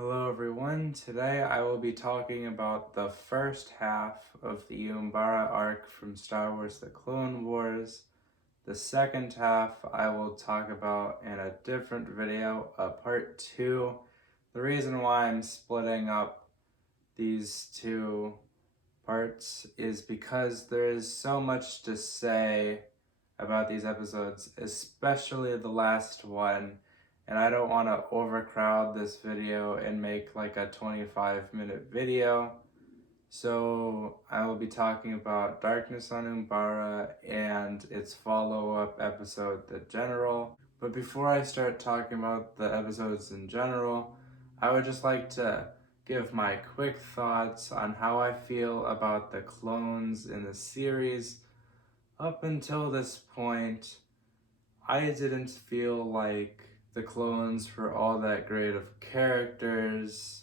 Hello everyone, today I will be talking about the first half of the Umbara arc from Star Wars The Clone Wars. The second half I will talk about in a different video, a part 2. The reason why I'm splitting up these two parts is because there is so much to say about these episodes, especially the last one, and I don't want to overcrowd this video and make like a 25-minute video. So I will be talking about Darkness on Umbara and its follow-up episode, The General. But before I start talking about the episodes in general, I would just like to give my quick thoughts on how I feel about the clones in the series. Up until this point, I didn't feel like the clones were all that great of characters,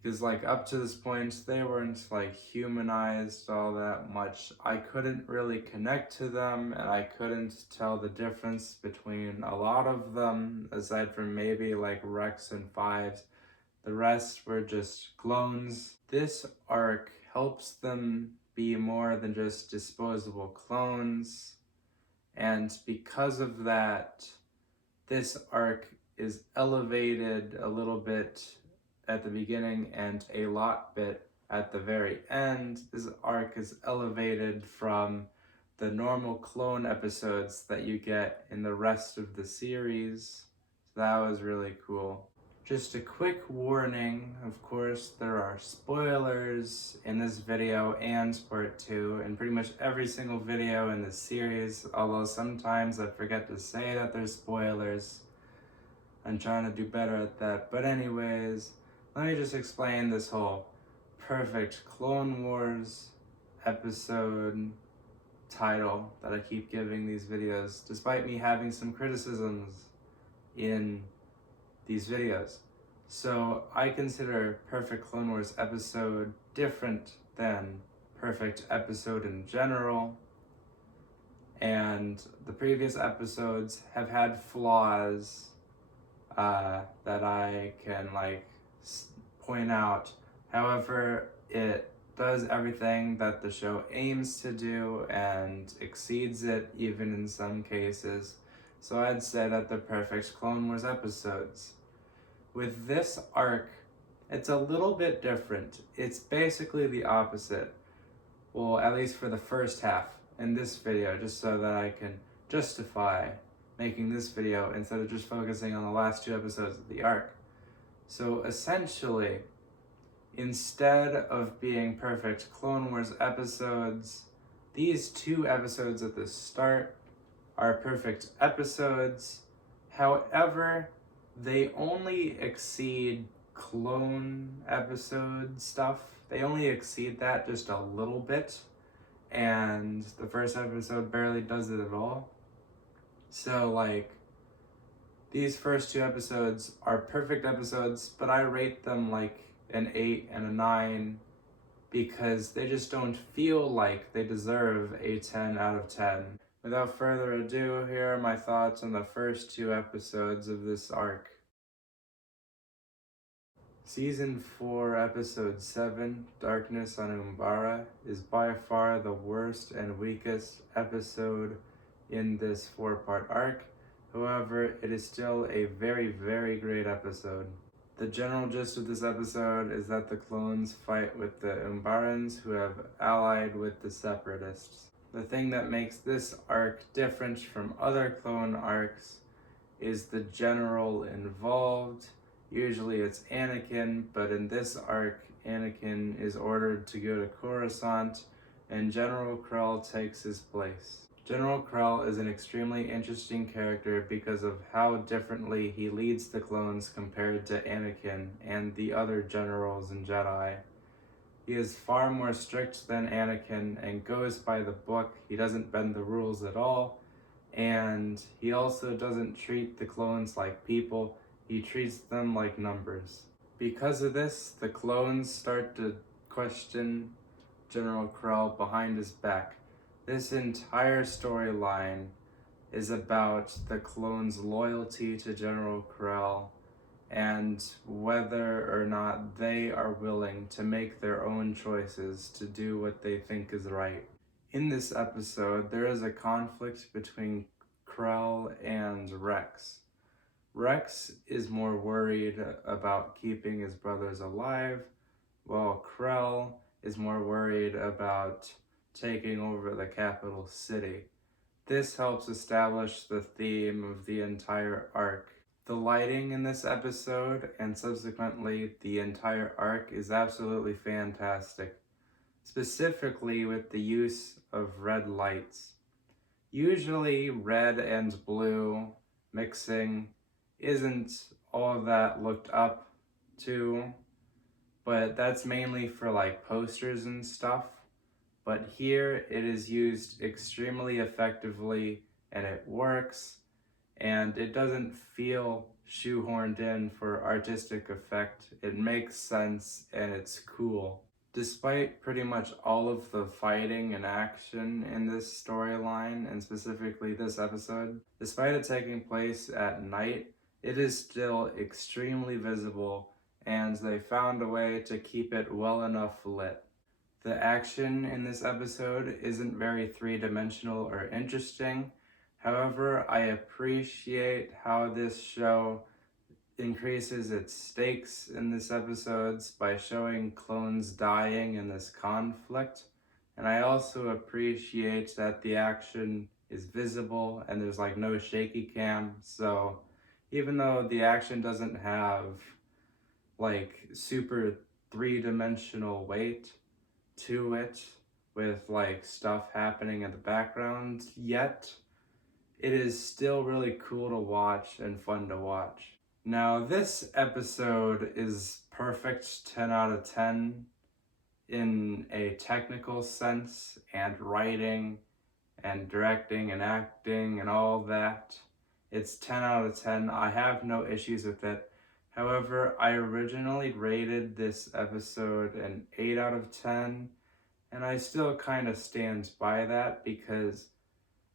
because like up to this point they weren't like humanized all that much. I couldn't really connect to them, and I couldn't tell the difference between a lot of them, aside from maybe like Rex and Fives. The rest were just clones. This arc helps them be more than just disposable clones, and because of that, this arc is elevated a little bit at the beginning and a lot bit at the very end. This arc is elevated from the normal clone episodes that you get in the rest of the series. So that was really cool. Just a quick warning, of course, there are spoilers in this video and part 2, and pretty much every single video in this series, although sometimes I forget to say that there's spoilers. I'm trying to do better at that. But anyways, let me just explain this whole perfect Clone Wars episode title that I keep giving these videos, despite me having some criticisms in these videos. So I consider Perfect Clone Wars episode different than Perfect episode in general, and the previous episodes have had flaws that I can point out. However, it does everything that the show aims to do and exceeds it even in some cases. So I'd say that the perfect Clone Wars episodes. With this arc, it's a little bit different. It's basically the opposite. Well, at least for the first half in this video, just so that I can justify making this video instead of just focusing on the last 2 episodes of the arc. So essentially, instead of being perfect Clone Wars episodes, these 2 episodes at the start are perfect episodes. However, they only exceed clone episode stuff. They only exceed that just a little bit, and the first episode barely does it at all. So these first 2 episodes are perfect episodes, but I rate them like an 8 and a 9 because they just don't feel like they deserve a 10 out of 10. Without further ado, here are my thoughts on the first 2 episodes of this arc. Season 4, Episode 7, Darkness on Umbara, is by far the worst and weakest episode in this 4-part arc. However, it is still a very, very great episode. The general gist of this episode is that the clones fight with the Umbarans, who have allied with the Separatists. The thing that makes this arc different from other clone arcs is the general involved. Usually it's Anakin, but in this arc, Anakin is ordered to go to Coruscant, and General Krell takes his place. General Krell is an extremely interesting character because of how differently he leads the clones compared to Anakin and the other generals and Jedi. He is far more strict than Anakin and goes by the book. He doesn't bend the rules at all, and he also doesn't treat the clones like people. He treats them like numbers. Because of this, the clones start to question General Krell behind his back. This entire storyline is about the clones' loyalty to General Krell and whether or not they are willing to make their own choices to do what they think is right. In this episode, there is a conflict between Krell and Rex. Rex is more worried about keeping his brothers alive, while Krell is more worried about taking over the capital city. This helps establish the theme of the entire arc. The lighting in this episode, and subsequently the entire arc, is absolutely fantastic, specifically with the use of red lights. Usually red and blue mixing isn't all that looked up to, but that's mainly for like posters and stuff. But here it is used extremely effectively and it works, and it doesn't feel shoehorned in for artistic effect. It makes sense and it's cool. Despite pretty much all of the fighting and action in this storyline, and specifically this episode, despite it taking place at night, it is still extremely visible, and they found a way to keep it well enough lit. The action in this episode isn't very three-dimensional or interesting. However, I appreciate how this show increases its stakes in this episodes by showing clones dying in this conflict. And I also appreciate that the action is visible and there's like no shaky cam. So even though the action doesn't have like super three-dimensional weight to it with like stuff happening in the background yet, it is still really cool to watch and fun to watch. Now, this episode is perfect 10 out of 10 in a technical sense, and writing and directing and acting and all that. It's 10 out of 10. I have no issues with it. However, I originally rated this episode an 8 out of 10, and I still kind of stand by that because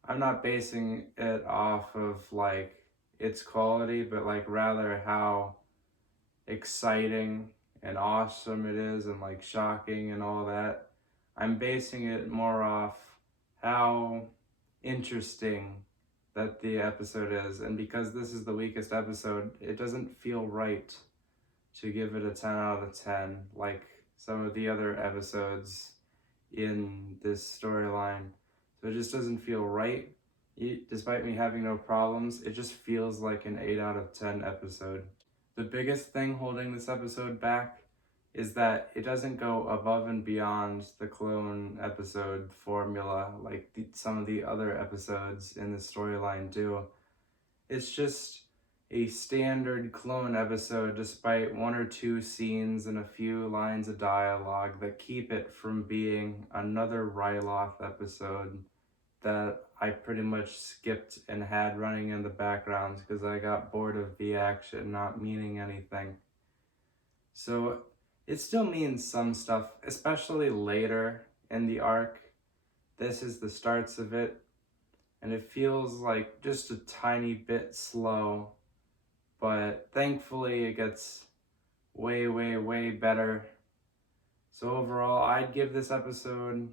I'm not basing it off of like its quality, but like rather how exciting and awesome it is and like shocking and all that. I'm basing it more off how interesting that the episode is, and because this is the weakest episode, it doesn't feel right to give it a 10 out of 10 like some of the other episodes in this storyline. So it just doesn't feel right. Despite me having no problems, it just feels like an 8 out of 10 episode. The biggest thing holding this episode back is that it doesn't go above and beyond the clone episode formula like some of the other episodes in the storyline do. It's just a standard clone episode despite one or two scenes and a few lines of dialogue that keep it from being another Ryloth episode that I pretty much skipped and had running in the background because I got bored of the action not meaning anything. So it still means some stuff, especially later in the arc. This is the starts of it, and it feels like just a tiny bit slow, but thankfully it gets way, way, way better. So overall, I'd give this episode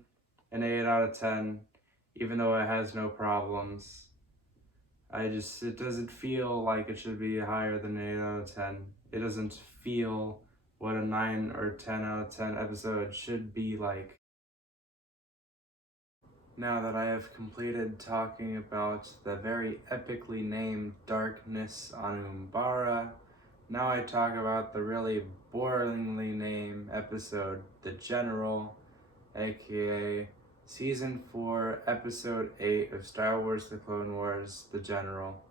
an 8 out of 10, even though it has no problems. It doesn't feel like it should be higher than an 8 out of 10. It doesn't feel what a 9 or 10 out of 10 episode should be like. Now that I have completed talking about the very epically named Darkness on Umbara, now I talk about the really boringly named episode, The General, aka Season 4, Episode 8 of Star Wars The Clone Wars, The General.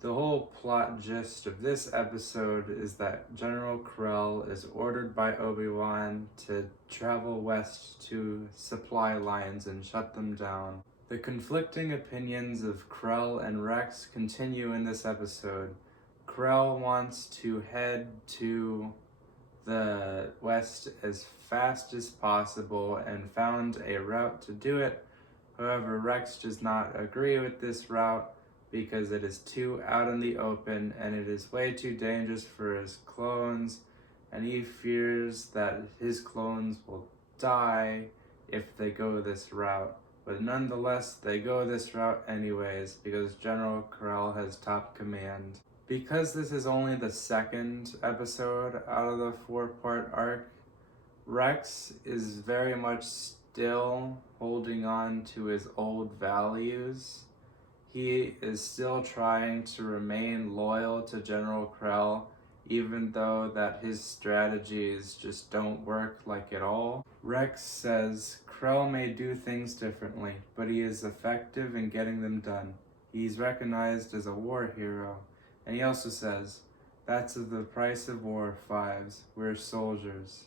The whole plot gist of this episode is that General Krell is ordered by Obi-Wan to travel west to supply lines and shut them down. The conflicting opinions of Krell and Rex continue in this episode. Krell wants to head to the west as fast as possible and found a route to do it. However, Rex does not agree with this route, because it is too out in the open and it is way too dangerous for his clones, and he fears that his clones will die if they go this route. But nonetheless, they go this route anyways because General Corell has top command. Because this is only the second episode out of the 4-part arc, Rex is very much still holding on to his old values. He is still trying to remain loyal to General Krell, even though that his strategies just don't work like at all. Rex says Krell may do things differently, but he is effective in getting them done. He's recognized as a war hero. And he also says, that's the price of war, Fives. We're soldiers.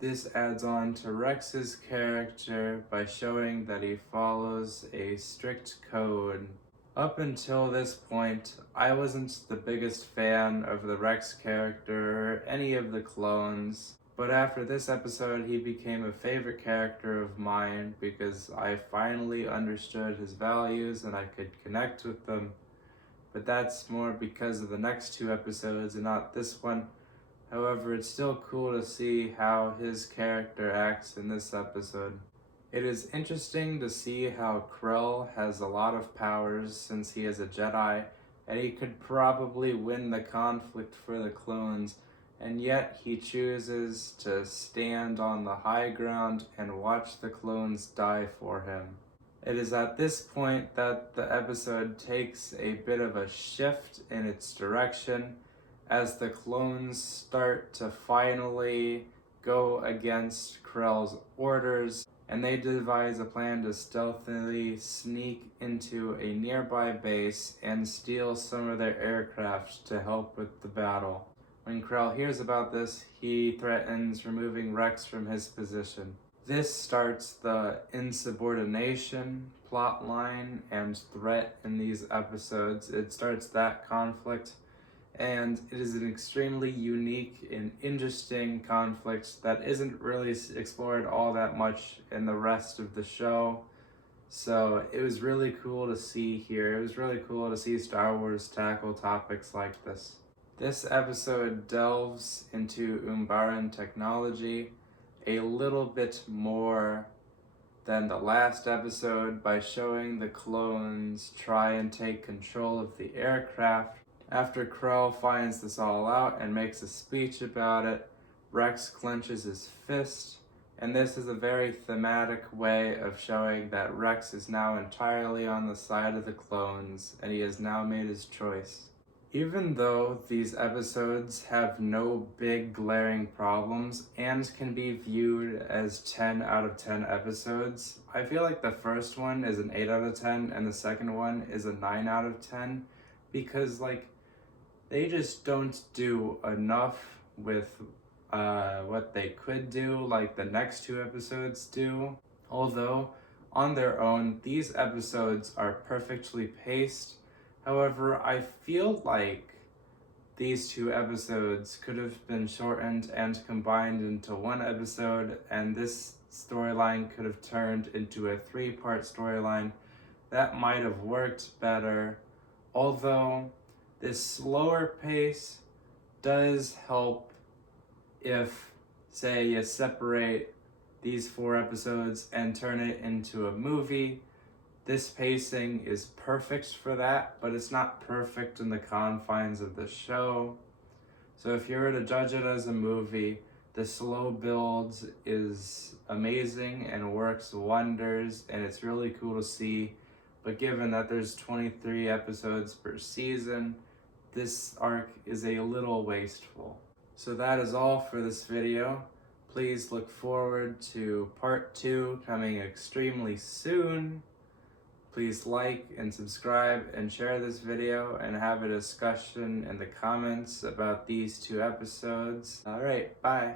This adds on to Rex's character by showing that he follows a strict code. Up until this point, I wasn't the biggest fan of the Rex character or any of the clones, but after this episode he became a favorite character of mine because I finally understood his values and I could connect with them. But that's more because of the next 2 episodes and not this one. However, it's still cool to see how his character acts in this episode. It is interesting to see how Krell has a lot of powers since he is a Jedi, and he could probably win the conflict for the clones, and yet he chooses to stand on the high ground and watch the clones die for him. It is at this point that the episode takes a bit of a shift in its direction as the clones start to finally go against Krell's orders, and they devise a plan to stealthily sneak into a nearby base and steal some of their aircraft to help with the battle. When Krell hears about this, he threatens removing Rex from his position. This starts the insubordination plotline and threat in these episodes. It starts that conflict, and it is an extremely unique and interesting conflict that isn't really explored all that much in the rest of the show. So it was really cool to see here. It was really cool to see Star Wars tackle topics like this. This episode delves into Umbaran technology a little bit more than the last episode by showing the clones try and take control of the aircraft. After Krell finds this all out and makes a speech about it, Rex clenches his fist, and this is a very thematic way of showing that Rex is now entirely on the side of the clones, and he has now made his choice. Even though these episodes have no big glaring problems and can be viewed as 10 out of 10 episodes, I feel like the first one is an 8 out of 10 and the second one is a 9 out of 10 because they just don't do enough with what they could do like the next 2 episodes do. Although on their own, these episodes are perfectly paced. However, I feel like these 2 episodes could have been shortened and combined into 1 episode, and this storyline could have turned into a 3-part storyline that might have worked better. Although this slower pace does help if, say, you separate these 4 episodes and turn it into a movie. This pacing is perfect for that, but it's not perfect in the confines of the show. So if you were to judge it as a movie, the slow build is amazing and works wonders, and it's really cool to see. But given that there's 23 episodes per season, this arc is a little wasteful. So that is all for this video. Please look forward to part 2 coming extremely soon. Please like and subscribe and share this video and have a discussion in the comments about these 2 episodes. Alright, bye.